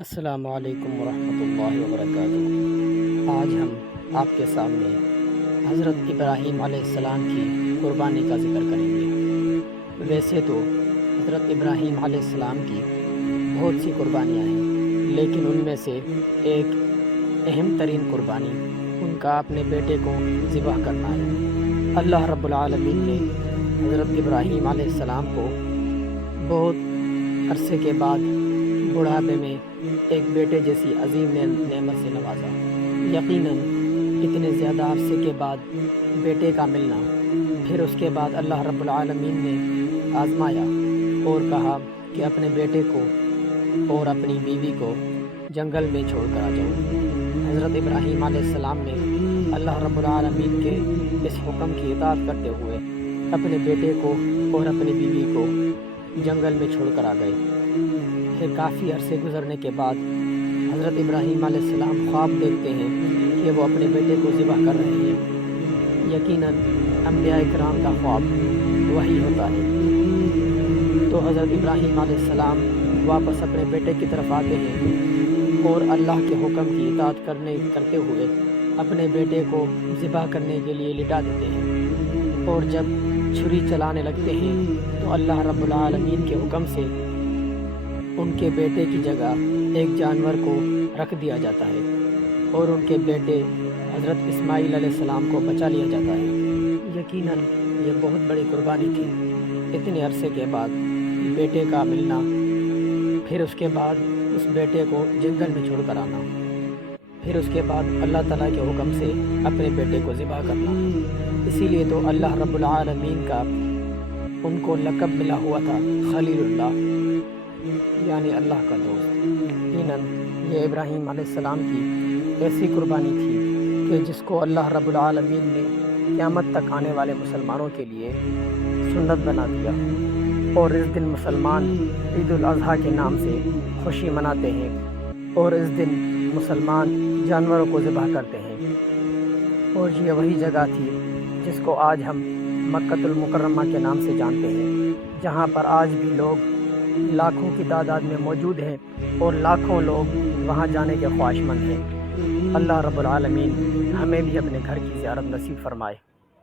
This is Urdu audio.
السلام علیکم ورحمۃ اللہ وبرکاتہ۔ آج ہم آپ کے سامنے حضرت ابراہیم علیہ السلام کی قربانی کا ذکر کریں گے۔ ویسے تو حضرت ابراہیم علیہ السلام کی بہت سی قربانیاں ہیں، لیکن ان میں سے ایک اہم ترین قربانی ان کا اپنے بیٹے کو ذبح کرنا ہے۔ اللہ رب العالمین نے حضرت ابراہیم علیہ السلام کو بہت عرصے کے بعد بڑھاپے میں ایک بیٹے جیسی عظیم نعمت سے نوازا۔ یقیناً اتنے زیادہ عرصے کے بعد بیٹے کا ملنا، پھر اس کے بعد اللہ رب العالمین نے آزمایا اور کہا کہ اپنے بیٹے کو اور اپنی بیوی کو جنگل میں چھوڑ کر آ جاؤ۔ حضرت ابراہیم علیہ السلام نے اللہ رب العالمین کے اس حکم کی اطاعت کرتے ہوئے اپنے بیٹے کو اور اپنی بیوی کو جنگل میں چھوڑ کر آ گئے۔ پھر کافی عرصے گزرنے کے بعد حضرت ابراہیم علیہ السلام خواب دیکھتے ہیں کہ وہ اپنے بیٹے کو ذبح کر رہے ہیں۔ یقیناً انبیاء کرام کا خواب وہی ہوتا ہے۔ تو حضرت ابراہیم علیہ السلام واپس اپنے بیٹے کی طرف آتے ہیں اور اللہ کے حکم کی اطاعت کرتے ہوئے اپنے بیٹے کو ذبح کرنے کے لیے لٹا دیتے ہیں، اور جب چھری چلانے لگتے ہیں تو اللہ رب العالمین کے حکم سے ان کے بیٹے کی جگہ ایک جانور کو رکھ دیا جاتا ہے اور ان کے بیٹے حضرت اسماعیل علیہ السلام کو بچا لیا جاتا ہے۔ یقیناً یہ بہت بڑی قربانی تھی، اتنے عرصے کے بعد بیٹے کا ملنا، پھر اس کے بعد اس بیٹے کو جنگل میں چھوڑ کر آنا، پھر اس کے بعد اللہ تعالیٰ کے حکم سے اپنے بیٹے کو ذبح کرنا۔ اسی لیے تو اللہ رب العالمین کا ان کو لقب ملا ہوا تھا خلیل اللہ، یعنی اللہ کا دوست۔ یقیناً یہ ابراہیم علیہ السلام کی ایسی قربانی تھی کہ جس کو اللہ رب العالمین نے قیامت تک آنے والے مسلمانوں کے لیے سنت بنا دیا، اور اس دن مسلمان عید الاضحیٰ کے نام سے خوشی مناتے ہیں، اور اس دن مسلمان جانوروں کو ذبح کرتے ہیں۔ اور یہ وہی جگہ تھی جس کو آج ہم مکۃ المکرمہ کے نام سے جانتے ہیں، جہاں پر آج بھی لوگ لاکھوں کی تعداد میں موجود ہیں اور لاکھوں لوگ وہاں جانے کے خواہش مند ہیں۔ اللہ رب العالمین ہمیں بھی اپنے گھر کی زیارت نصیب فرمائے۔